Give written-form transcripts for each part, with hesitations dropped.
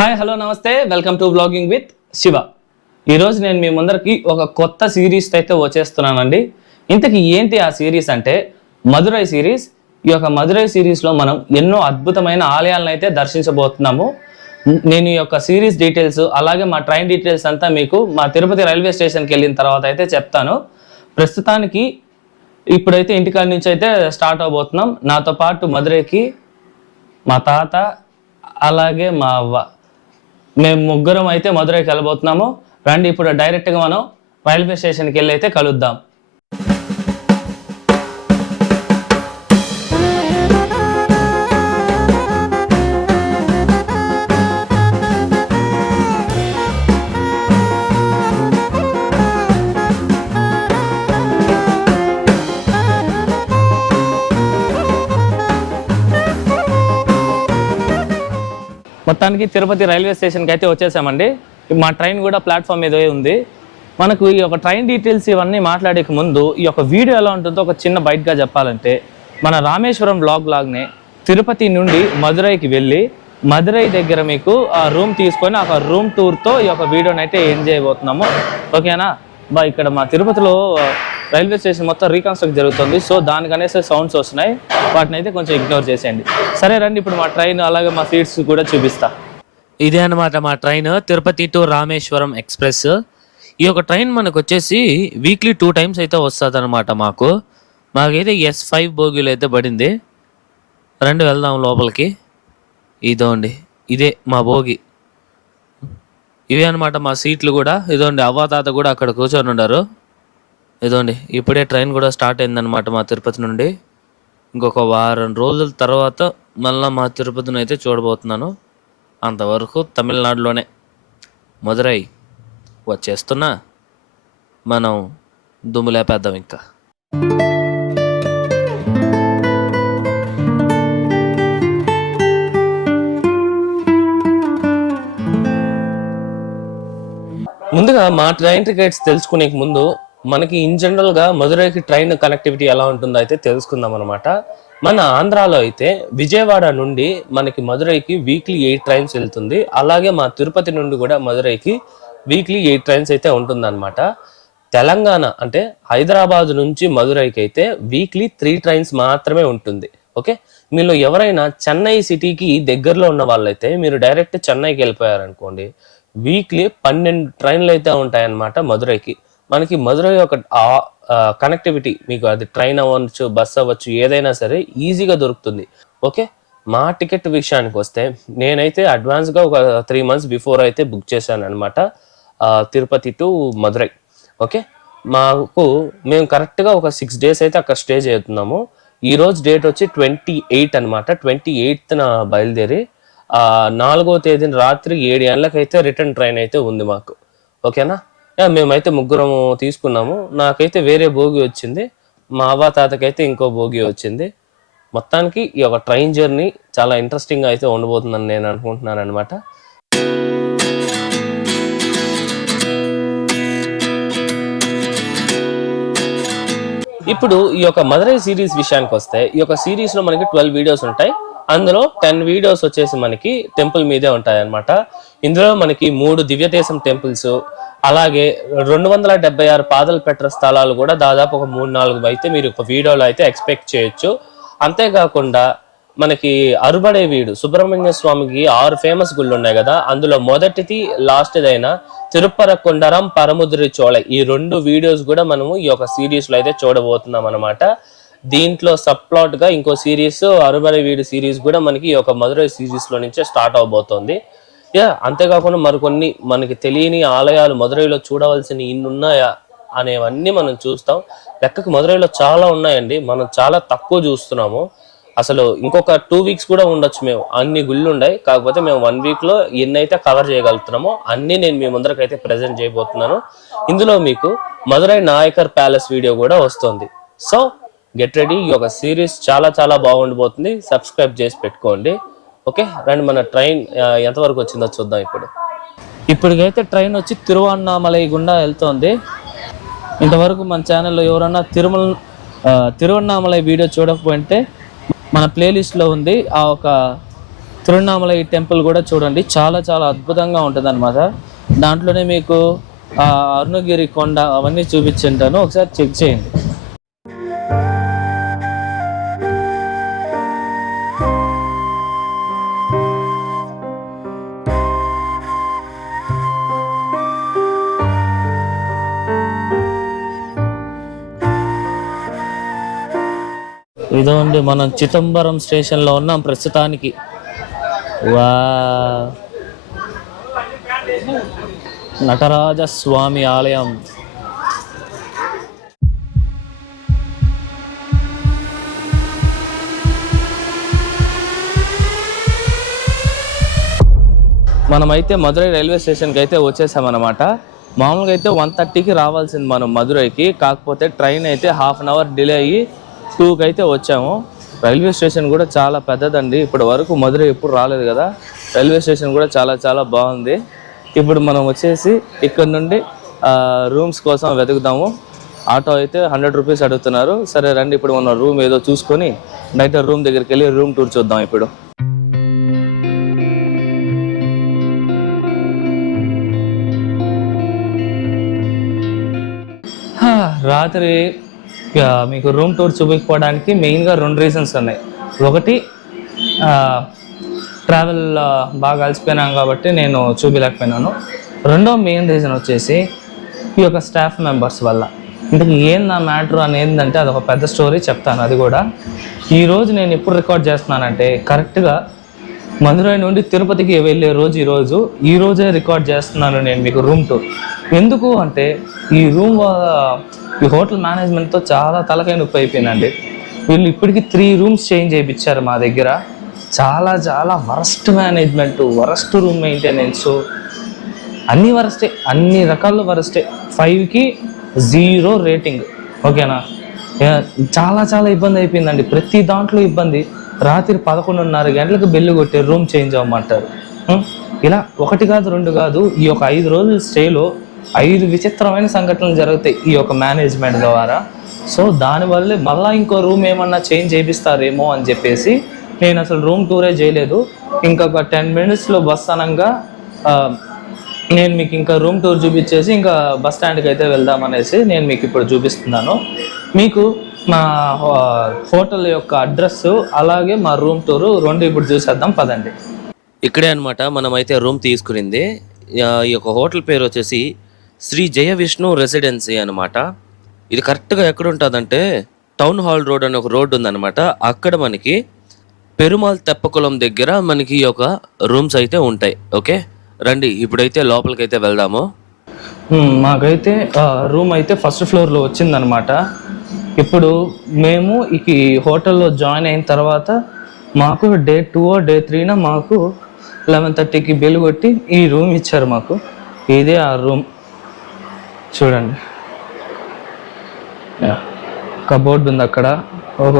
Hi hello నమస్తే welcome to vlogging with Shiva. ఈరోజు నేను మీ ముందరికి ఒక కొత్త సిరీస్ అయితే వచ్చేస్తున్నానండి. ఇంతకీ ఏంటి ఆ సిరీస్ అంటే మదురై సిరీస్. ఈ యొక్క మదురై సిరీస్లో మనం ఎన్నో అద్భుతమైన ఆలయాలను అయితే దర్శించబోతున్నాము. నేను ఈ యొక్క సిరీస్ డీటెయిల్స్ అలాగే మా ట్రైన్ డీటెయిల్స్ అంతా మీకు మా తిరుపతి రైల్వే స్టేషన్కి వెళ్ళిన తర్వాత అయితే చెప్తాను. ప్రస్తుతానికి ఇప్పుడైతే ఇంటికాడ నుంచి అయితే స్టార్ట్ అవబోతున్నాం. నాతో పాటు మదురైకి మా తాత అలాగే మా అవ్వ, మేము ముగ్గురం అయితే మదురైకి వెళ్ళబోతున్నాము. రండి ఇప్పుడు డైరెక్ట్గా మనం రైల్వే స్టేషన్కి వెళ్ళి అయితే కలుద్దాం. మొత్తానికి తిరుపతి రైల్వే స్టేషన్కి అయితే వచ్చేసామండి. మా ట్రైన్ కూడా ప్లాట్ఫామ్ మీద ఉంది. మనకు ఈ యొక్క ట్రైన్ డీటెయిల్స్ ఇవన్నీ మాట్లాడేక ముందు ఈ యొక్క వీడియో ఎలా ఉంటుందో ఒక చిన్న బయటగా చెప్పాలంటే, మన రామేశ్వరం వ్లాగ్ లాగానే తిరుపతి నుండి మదురైకి వెళ్ళి మదురై దగ్గర మీకు ఆ రూమ్ తీసుకొని ఆ రూమ్ టూర్తో ఈ యొక్క వీడియోని అయితే ఎంజాయ్ అయిపోతున్నాము. ఓకేనా బా. ఇక్కడ మా తిరుపతిలో రైల్వే స్టేషన్ మొత్తం రీకన్స్ట్రక్ట్ జరుగుతుంది. సో దానికనేసి సౌండ్స్ వస్తున్నాయి, వాటిని అయితే కొంచెం ఇగ్నోర్ చేసేయండి. సరే రండి ఇప్పుడు మా ట్రైన్ అలాగే మా సీట్స్ కూడా చూపిస్తా. ఇదే అనమాట మా train, Tirupati to Rameswaram express. ఈ యొక్క ట్రైన్ మనకు వచ్చేసి వీక్లీ 2 times అయితే వస్తుంది అనమాట. మాకైతే S5 బోగీలు అయితే పడింది. రండి వెళ్దాం లోపలికి. ఇదోండి, ఇదే మా బోగి. ఇవే అనమాట మా సీట్లు కూడా. ఇదోండి అవ్వ తాత కూడా అక్కడ కూర్చొని ఉన్నారు. ఇదోండి ఇప్పుడే ట్రైన్ కూడా స్టార్ట్ అయిందనమాట మా తిరుపతి నుండి. ఇంకొక వారం రోజుల తర్వాత మళ్ళీ మా తిరుపతిని అయితే చూడబోతున్నాను. అంతవరకు తమిళనాడులోనే మదురై వచ్చేస్తున్నా. మనం దుమ్ము లేపేద్దాం ఇంకా. ముందుగా మా ట్రైన్ టికెట్స్ తెలుసుకునే ముందు మనకి ఇన్ జనరల్గా మదురైకి ట్రైన్ కనెక్టివిటీ ఎలా ఉంటుందో అయితే తెలుసుకుందాం అనమాట. మన ఆంధ్రాలో అయితే విజయవాడ నుండి మనకి మదురైకి వీక్లీ 8 trains వెళ్తుంది. అలాగే మా తిరుపతి నుండి కూడా మదురైకి వీక్లీ 8 trains అయితే ఉంటుందన్నమాట. తెలంగాణ అంటే హైదరాబాద్ నుంచి మదురైకి అయితే వీక్లీ 3 trains మాత్రమే ఉంటుంది. ఓకే, మీలో ఎవరైనా చెన్నై సిటీకి దగ్గరలో ఉన్న వాళ్ళైతే మీరు డైరెక్ట్ చెన్నైకి వెళ్ళిపోయారనుకోండి, వీక్లీ 12 trains అయితే ఉంటాయన్నమాట మదురైకి. మనకి మదురై ఒక కనెక్టివిటీ మీకు అది ట్రైన్ అవ్వచ్చు, బస్ అవ్వచ్చు, ఏదైనా సరే ఈజీగా దొరుకుతుంది. ఓకే, మా టికెట్ విషయానికి వస్తే నేనైతే అడ్వాన్స్గా ఒక 3 months బిఫోర్ అయితే బుక్ చేశాను అనమాట తిరుపతి టు మదురై. ఓకే, మేము కరెక్ట్గా ఒక 6 days అయితే అక్కడ స్టే చేస్తున్నాము. ఈరోజు డేట్ వచ్చి 28 అనమాట. 28న బయలుదేరి 4వ తేదీన రాత్రి 7 గంటలకైతే రిటర్న్ ట్రైన్ అయితే ఉంది మాకు. ఓకేనా, మేమైతే ముగ్గురం తీసుకున్నాము. నాకైతే వేరే భోగి వచ్చింది, మా అవ్వ తాతకైతే ఇంకో భోగి వచ్చింది. మొత్తానికి ఈ యొక్క ట్రైన్ జర్నీ చాలా ఇంట్రెస్టింగ్ అయితే ఉండబోతుందని నేను అనుకుంటున్నాను అనమాట. ఇప్పుడు ఈ యొక్క మదురై సిరీస్ విషయానికి వస్తే, ఈ యొక్క సిరీస్ లో మనకి 12 videos ఉంటాయి. అందులో 10 videos వచ్చేసి మనకి టెంపుల్ మీదే ఉంటాయి అన్నమాట. ఇందులో మనకి 3 దివ్యదేశం టెంపుల్స్, అలాగే 276 పాదలు పెట్టర స్థలాలు కూడా దాదాపు ఒక 3-4 అయితే మీరు ఒక వీడియోలో అయితే ఎక్స్పెక్ట్ చేయొచ్చు. అంతేకాకుండా మనకి అరుబడే వీడు సుబ్రహ్మణ్య స్వామికి 6 ఫేమస్ గుళ్ళు ఉన్నాయి కదా, అందులో మొదటిది లాస్ట్దైన తిరుప్పరకొండరం పరముద్రి చోళై, ఈ 2 videos కూడా మనము ఈ యొక్క సిరీస్ లో అయితే చూడబోతున్నాం అనమాట. దీంట్లో సబ్ ప్లాట్ గా ఇంకో సిరీస్ అరుబడే వీడు సిరీస్ కూడా మనకి ఈ యొక్క మదురై సిరీస్ లో నుంచే స్టార్ట్ అవబోతోంది. అంతేకాకుండా మరికొన్ని మనకి తెలియని ఆలయాలు మదురైలో చూడవలసిన ఇన్ని ఉన్నాయా అనేవన్నీ మనం చూస్తాం. లెక్కకి మదురైలో చాలా ఉన్నాయండి, మనం చాలా తక్కువ చూస్తున్నాము. అసలు ఇంకొక 2 weeks కూడా ఉండొచ్చు మేము, అన్ని గుళ్ళు ఉన్నాయి. కాకపోతే మేము 1 week లో ఎన్నైతే కవర్ చేయగలుగుతున్నామో అన్ని నేను మీ ముందరకైతే ప్రెజెంట్ చేయబోతున్నాను. ఇందులో మీకు మదురై నాయకర్ ప్యాలెస్ వీడియో కూడా వస్తుంది. సో గెట్ రెడీ, ఈ యొక్క సిరీస్ చాలా చాలా బాగుండిపోతుంది. సబ్స్క్రైబ్ చేసి పెట్టుకోండి. ఓకే, రండి మన ట్రైన్ ఎంతవరకు వచ్చిందో చూద్దాం. ఇప్పటికైతే ట్రైన్ వచ్చి తిరువన్నామలై గుండా వెళ్తోంది. ఇంతవరకు మన ఛానల్లో ఎవరన్నా తిరువన్నామలై వీడియో చూడకపోతే మన ప్లేలిస్ట్లో ఉంది. ఆ ఒక తిరువణామలై టెంపుల్ కూడా చూడండి, చాలా చాలా అద్భుతంగా ఉంటుంది అనమాట. దాంట్లోనే మీకు అరుణగిరి కొండ అవన్నీ చూపించుంటాను, ఒకసారి చెక్ చేయండి. ఇదోండి మనం చిదంబరం స్టేషన్లో ఉన్నాం ప్రస్తుతానికి. వా నటరాజ స్వామి ఆలయం. మనమైతే మధురై రైల్వే స్టేషన్కి అయితే వచ్చేసామన్నమాట. మామూలుగా అయితే 1:30కి రావాల్సింది మనం మధురైకి, కాకపోతే ట్రైన్ అయితే హాఫ్ అన్ అవర్ డిలే అయ్యి 2కి అయితే వచ్చాము. రైల్వే స్టేషన్ కూడా చాలా పెద్దదండి. ఇప్పటి వరకు మధురై ఎప్పుడు రాలేదు కదా, రైల్వే స్టేషన్ కూడా చాలా చాలా బాగుంది. ఇప్పుడు మనం వచ్చేసి ఇక్కడ నుండి రూమ్స్ కోసం వెతుకుదాము. ఆటో అయితే 100 రూపీస్ అడుగుతున్నారు. సరే రండి, ఇప్పుడు మనం రూమ్ ఏదో చూసుకొని బయట రూమ్ దగ్గరికి వెళ్ళి రూమ్ టూర్ చూద్దాం. ఇప్పుడు రాత్రి మీకు రూమ్ టూర్ చూపించుకోవడానికి మెయిన్గా 2 రీజన్స్ ఉన్నాయి. ఒకటి ట్రావెల్ బాగా అలసిపోయినాం కాబట్టి నేను చూపించలేకపోయినాను. రెండో మెయిన్ రీజన్ వచ్చేసి ఈ యొక్క స్టాఫ్ మెంబర్స్ వల్ల. ఇంతకు ఏంది ఆ మ్యాటర్ అని ఏంటంటే అదొక పెద్ద స్టోరీ చెప్తాను. అది కూడా ఈరోజు నేను ఎప్పుడు రికార్డ్ చేస్తున్నానంటే కరెక్ట్గా మధురై నుండి తిరుపతికి వెళ్ళే రోజు ఈ రోజే రికార్డ్ చేస్తున్నాను నేను మీకు రూమ్ టూర్. ఎందుకు అంటే ఈ హోటల్ మేనేజ్మెంట్తో చాలా తలకాయ నొప్పి అయిపోయిందండి. వీళ్ళు ఇప్పటికీ 3 రూమ్స్ చేంజ్ చేయించారు మా దగ్గర. చాలా చాలా worst management, worst room maintenance, అన్నీ వరస్టే, అన్ని రకాల వరస్టే. 5కి 0 రేటింగ్. ఓకేనా? చాలా చాలా ఇబ్బంది అయిపోయిందండి, ప్రతి దాంట్లో ఇబ్బంది. రాత్రి 11:30 గంటలకు బెల్లు కొట్టి రూమ్ చేంజ్ అవ్వమంటారు. ఇలా 1 కాదు 2 కాదు, ఈ యొక్క 5 రోజుల స్టేలో 5 విచిత్రమైన సంఘటనలు జరుగుతాయి ఈ యొక్క మేనేజ్మెంట్ ద్వారా. సో దానివల్లే మళ్ళీ ఇంకో రూమ్ ఏమన్నా చేంజ్ చేపిస్తారేమో అని చెప్పేసి నేను అసలు రూమ్ టూరే చేయలేదు. ఇంకొక 10 మినిట్స్లో బస్ అనగా నేను మీకు ఇంకా రూమ్ టూర్ చూపించేసి ఇంకా బస్ స్టాండ్కి అయితే వెళ్దామనేసి నేను మీకు ఇప్పుడు చూపిస్తున్నాను. మీకు మా హోటల్ యొక్క అడ్రస్ అలాగే మా రూమ్ టూరు 2 ఇప్పుడు చూసేద్దాం, పదండి. ఇక్కడే అనమాట మనమైతే రూమ్ తీసుకునింది. ఈ యొక్క హోటల్ పేరు వచ్చేసి శ్రీ జయ విష్ణు రెసిడెన్సీ అనమాట. ఇది కరెక్ట్గా ఎక్కడ ఉంటుందంటే టౌన్ హాల్ రోడ్ అని ఒక రోడ్డు ఉందన్నమాట. అక్కడ మనకి పెరుమాల్ తెప్పకులం దగ్గర మనకి ఈ యొక్క రూమ్స్ అయితే ఉంటాయి. ఓకే రండి, ఇప్పుడైతే లోపలికి అయితే వెళ్దాము. మాకైతే రూమ్ అయితే ఫస్ట్ ఫ్లోర్లో వచ్చిందనమాట. ఇప్పుడు మేము ఈ హోటల్లో జాయిన్ అయిన తర్వాత మాకు డే 2 డే 3 మాకు 11:30కి బెల్ కొట్టి ఈ రూమ్ ఇచ్చారు మాకు. ఇదే ఆ రూమ్ చూడండి. కబోర్డ్ ఉంది, అక్కడ ఒక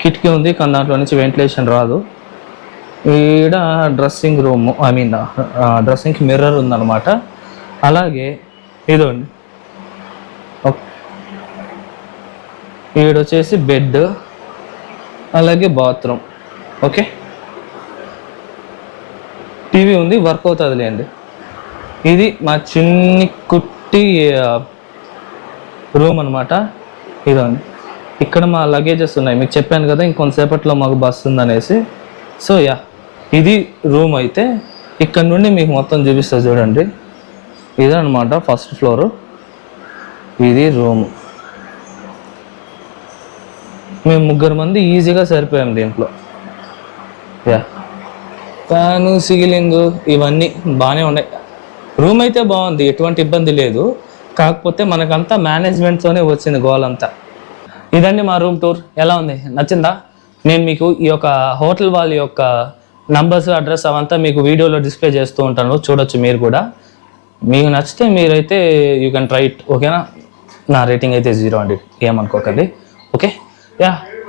కిటికీ ఉంది కానీ దాంట్లో నుంచి వెంటిలేషన్ రాదు. ఈడ డ్రెస్సింగ్ రూమ్, డ్రెస్సింగ్ మిర్రర్ ఉందన్నమాట. అలాగే ఇదండి, ఈడొచ్చేసి బెడ్, అలాగే బాత్రూమ్. ఓకే, టీవీ ఉంది, వర్క్ అవుతుంది లేండి. ఇది మా చిన్ని కుట్టి రూమ్ అనమాట. ఇదండి, ఇక్కడ మా లగేజెస్ ఉన్నాయి. మీకు చెప్పాను కదా ఇంకొంతసేపట్లో మాకు బస్సు ఉందనేసి. సో ఇది రూమ్. అయితే ఇక్కడ నుండి మీకు మొత్తం చూపిస్తా చూడండి. ఇదనమాట ఫస్ట్ ఫ్లోరు, ఇది రూము. మేము 3 మంది ఈజీగా సరిపోయాం దీంట్లో. ఫ్యాను, సీలింగ్ ఇవన్నీ బాగానే ఉన్నాయి. రూమ్ అయితే బాగుంది, ఎటువంటి ఇబ్బంది లేదు. కాకపోతే మనకంతా మేనేజ్మెంట్తోనే వచ్చింది గోలంతా. ఇదండి మా రూమ్ టూర్. ఎలా ఉంది, నచ్చిందా? నేను మీకు ఈ యొక్క హోటల్ వాళ్ళ యొక్క నంబర్స్, అడ్రస్ అవంతా మీకు వీడియోలో డిస్ప్లే చేస్తూ ఉంటాను, చూడొచ్చు మీరు కూడా. మీకు నచ్చితే మీరైతే యూ కెన్ ట్రై ఇట్. ఓకేనా? నా రేటింగ్ అయితే 0 అండి, ఏమనుకోకండి. ఓకే,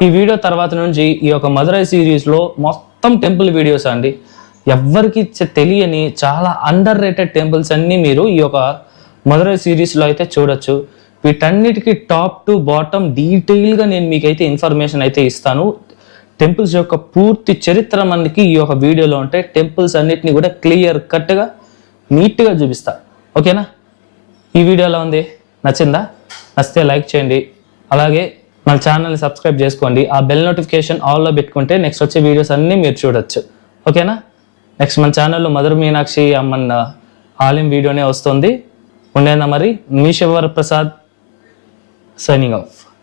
ఈ వీడియో తర్వాత నుంచి ఈ యొక్క మధురై సిరీస్లో మొత్తం టెంపుల్ వీడియోస్ అండి. ఎవ్వరికి తెలియని చాలా అండర్ రేటెడ్ టెంపుల్స్ అన్నీ మీరు ఈ యొక్క మధురై సిరీస్లో అయితే చూడొచ్చు. వీటన్నిటికీ టాప్ టు బాటమ్ డీటెయిల్గా నేను మీకైతే ఇన్ఫర్మేషన్ అయితే ఇస్తాను. టెంపుల్స్ యొక్క పూర్తి చరిత్ర మనకి ఈ యొక్క వీడియోలో ఉంటాయి. టెంపుల్స్ అన్నిటిని కూడా క్లియర్ కట్గా నీట్గా చూపిస్తా. ఓకేనా? ఈ వీడియో ఎలా ఉంది? నచ్చిందా? నచ్చితే లైక్ చేయండి. అలాగే మన ఛానల్ని సబ్స్క్రైబ్ చేసుకోండి. ఆ బెల్ నోటిఫికేషన్ ఆల్లో పెట్టుకుంటే నెక్స్ట్ వచ్చే వీడియోస్ అన్నీ మీరు చూడొచ్చు. ఓకేనా? నెక్స్ట్ మన ఛానల్లో మధుర మీనాక్షి అమ్మన్న ఆలయం వీడియోనే వస్తుంది. ఉండేనా మరి? మీ శివవరప్రసాద్ సైనింగ్ ఆఫ్.